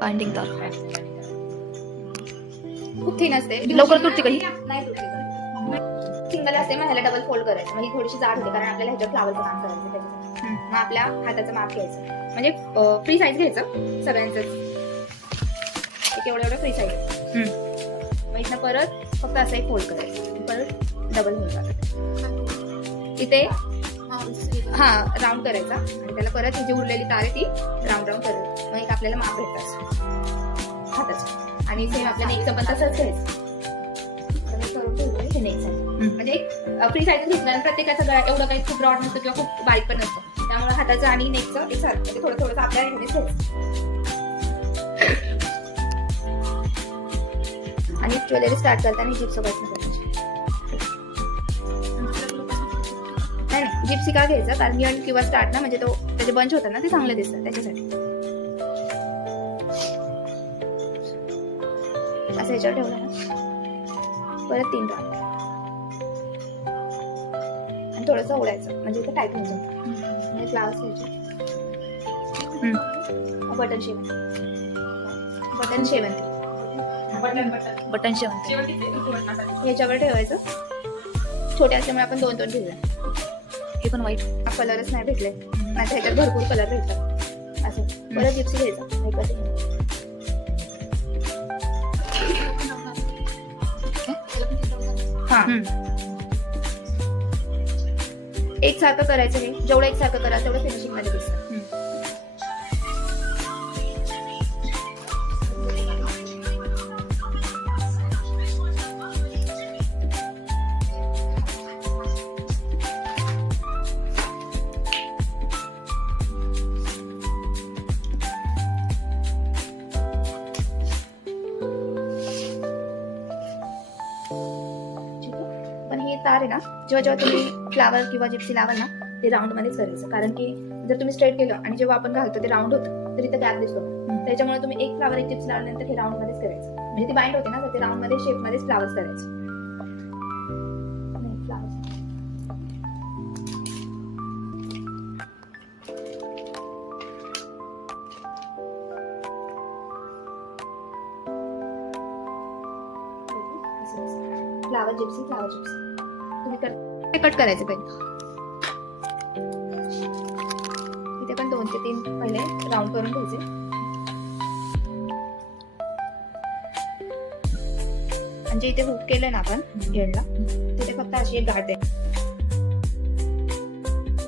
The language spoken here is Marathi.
बाइंडिंग तार खूप थिन असते, लवकर तुटते का ही? नाही तुटते. सिंगल असते, मग ह्याला डबल फोल्ड करायचं. मग ही थोडीशी जाड होते, कारण आपल्याला ह्याच्यात फ्लावरचं काम करायचं त्याच्यासाठी. मग आपल्या हाताचं माप घ्यायचं, म्हणजे फ्री साईज घ्यायचं सगळ्यांचं. एवढं एवढं फ्री साईज. मग इथनं परत फक्त असं एक फोल्ड करायचं, परत डबल होऊन जातं. इथे राऊंड करायचा आणि त्याला परत ही जी उरलेली तार आहे ती राऊंड करायची. मग एक आपल्याला माप भेटतात हाताचं. आणि सेम आपल्या नेकचं पण तसंच घ्यायचं. म्हणजे फ्री साईज घेतलं आणि प्रत्येकाचं गळा एवढं काही खूप ब्रॉड नसतं किंवा खूप बारीक पण नसतं, त्यामुळे हाताचं आणि नेकचं एकसारखं, म्हणजे थोडं थोडं आपल्या ह्यानेच घ्यायचं. आणि ज्वेलरी स्टार्ट करताना जिप्सो पासून करायची. नाही जिप्सी का घ्यायचं, कारण एंड किंवा स्टार्ट ना, म्हणजे तो त्याचे बंच होतात ना, ते चांगले दिसतात त्याच्यासाठी. असं ह्याच्यावर ठेवलं ना, परत 3 राऊंड आणि थोडंसं ओढायचं, म्हणजे इथे टाईट होऊन जातं. म्हणजे फ्लावर्स घ्यायचे, बटन शेवंती, बटन शेवंती, बटन शेवंती ह्याच्यावर ठेवायचं. छोटे असल्यामुळे आपण 2-2 ठेवूया. हे पण व्हाईट कलरच नाही भेटले, नाही ह्याच्यात भरपूर कलर भेटतात. असं परत जिप्सी घ्यायचं. एकसारखं करायचं. हे जेवढं एकसारखं करा तेवढं फिनिशिंग मध्ये दिसतं. पण ही तार आहे ना, जेव्हा तुम्ही फ्लावर किंवा जिप्सी लावाल ना, ते राऊंड मध्येच करायचं. कारण की जर तुम्ही स्ट्रेट केलं आणि जेव्हा आपण घालतो ते राऊंड होतं, तर इथं गॅप दिसतो. त्याच्यामुळे तुम्ही एक फ्लावर एक जिप्सी लावल्यानंतर हे राऊंड मध्येच करायचं, म्हणजे ती बाइंड होते ना, तर ते राऊंड मध्ये शेप मध्येच फ्लावर्स करायचे. फ्लावर जिप्सी तुम्ही कट करायचे पहिले. इथे पण 2 ते 3 पहिले राऊंड करून घ्यायचे. म्हणजे इथे हुक केलं ना आपण घेडला, तिथे फक्त अशी एक गाठ द्यायची.